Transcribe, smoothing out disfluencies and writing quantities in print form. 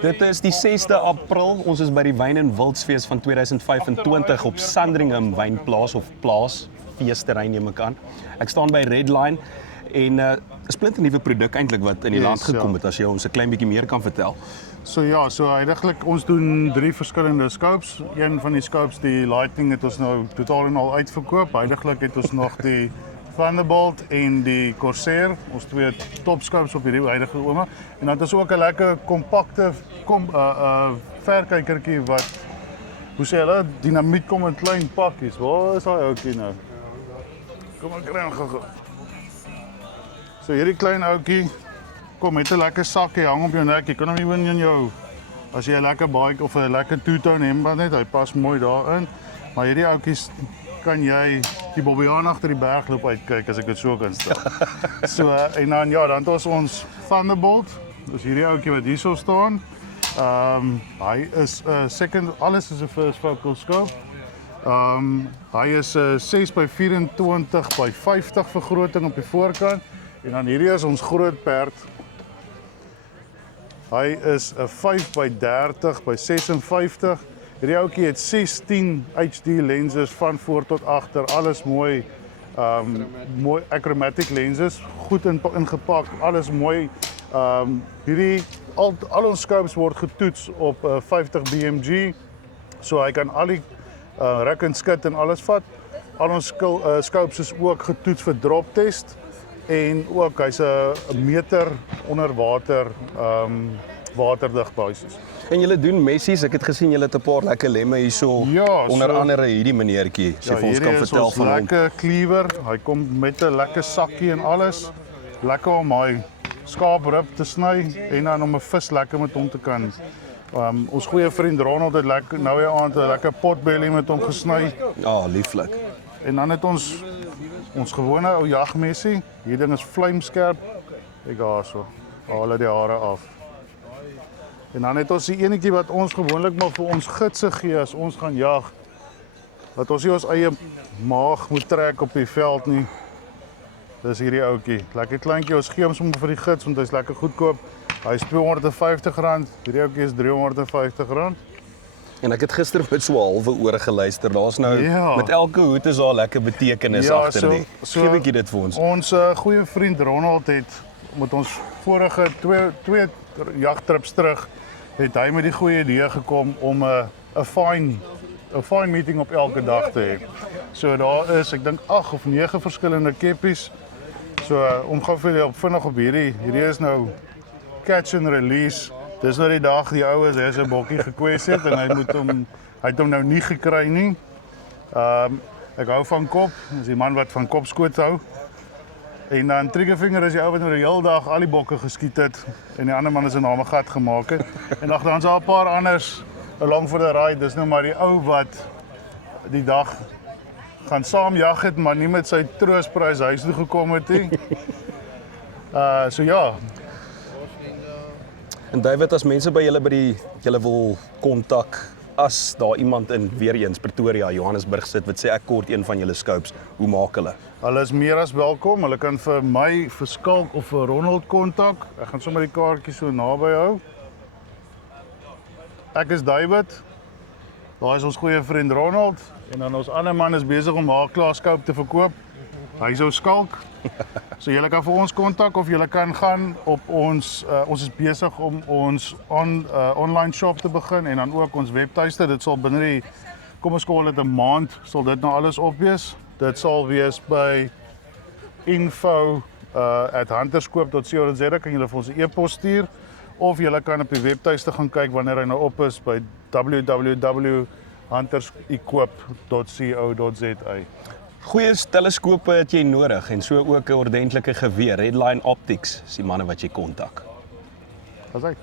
Dit is die 6de April. Ons is by die Wyn en Wildsfees van 2025 op Sandringham Wynplaas of Plaas feesterrein neem ek aan. Ek staan by Redline en 'n splinternuwe produk eintlik wat in die land gekom het as jy ons 'n klein bietjie meer kan vertel. So eindiglik ons doen 3 verskillende scopes. Een van die scopes, die Lightning, het ons nou totaal en al uitverkoop. Eindiglik het ons nog die Thunderbolt en die Corsair, ons 2 top scopes op hierdie huidige oomblik. En dan het ons ook 'n lekker kompakte verkykertjie wat, hoe sê hulle, dinamiet kom in klein pakkies. Waar is daai ouetjie nou? Kom ek kry hom gou. So hierdie klein ouetjie kom met 'n lekker sakkie, hang op jou nek. Jy kan hom ewen in jou, as jy 'n lekker bike of 'n lekker two-tone hemp het, hy pas mooi daarin. Maar hierdie ouetjies kan jy die Bobbejaan agter die berg loop uitkyk, as ek dit so kan stel. So en dan dan het ons Thunderbolt. Dis hierdie ouetjie wat hierso staan. Hy is alles is 'n first focal scope. Hy is 'n 6x24x50 vergroting op die voorkant. En dan hierdie is ons groot perd. Hy is 'n 5x30x56. Hierdie ouetjie het 16 HD lenses van voor tot agter, alles mooi, mooi achromatic lenses, goed ingepak, alles mooi. Al ons scopes word getoets op 50 BMG, so hy kan al die ruk en skit en alles vat. Al ons scopes is ook getoets vir drop test en ook hy's 'n meter onder water, waterdig basis. En julle doen messies, ek het gesien julle het 'n paar lekker lemme hierso, onder andere hierdie meneertjie, as jy vir ons kan vertel van hom. Lekker cleaver, hy kom met 'n lekker sakkie en alles. Lekker om hy skaaprib te sny en dan om 'n vis lekker met hom te kan. Ons goeie vriend Ronald het lekker nou die aand 'n lekker potbelly met hom gesny. Ja, lieflik. En dan het ons gewone ou jagmessie. Hierdie ding is vlamskerp. Ek daarso. Haal hy die hare af. En dan het ons die enetjie wat ons gewoonlik maar vir ons gidse gee as ons gaan jag. Dat ons nie ons eie maag moet trek op die veld nie. Dis hierdie ouetjie. Lekker kleintjie, ons gee hom sommer vir die gids want hy's lekker goedkoop. Hy's R250. Hierdie ouetjie is R350. En ek het gister met so 'n halwe oor geluister. Daar's nou met elke hoed is daar lekker betekenis agter die. Gee 'n bietjie dit vir ons. Ons goeie vriend Ronald het met ons vorige twee jagtrips terug het hy met die goeie idee gekom om 'n fine meeting op elke dag te hê. So daar is, ek dink 8 of 9 verskillende keppies. So om gou vir julle vinnig op hierdie is nou catch and release. Dis nou die dag die oues het 'n bokkie gekwes het en hy het hom nou nie gekry nie. Ek hou van Kop, dis die man wat van kopskoot hou. En dan Triggerfinger is die ou wat nou die hele dag al die bokke geskiet het en die ander man is 'n name gat gemaak het. En dan is daar 'n paar anders along for the ride. Dis nou maar die ou wat die dag gaan saam jag het, maar nie met sy troostprys huis toe gekom het nie. So ja. En David, as mense by julle wil kontak, as daar iemand in weer eens Pretoria, Johannesburg sit wat sê ek kort een van julle scopes, hoe maak hulle? Hulle is meer as welkom. Hulle kan vir my, vir Skalk of vir Ronald kontak. Ek gaan sommer die kaartjie so naby hou. Ek is David. Daar is ons goeie vriend Ronald en dan ons ander man is besig om haar klaar scope te verkoop. Hy sou Skalk. So julle kan vir ons kontak of julle kan gaan op ons is besig om ons online shop te begin en dan ook ons webtuiste. Dit sal binne die, kom ons call dit 'n maand, sal dit nou alles op wees. Dit sal wees by info@hunterskoop.co.za, kan julle vir ons 'n e-pos stuur of julle kan op die webtuiste gaan kyk wanneer hy nou op is by www.huntersequip.co.za. Goeie teleskope het jy nodig en so ook 'n ordentlike geweer. Redline Optics is die manne wat jy kontak. Dankie.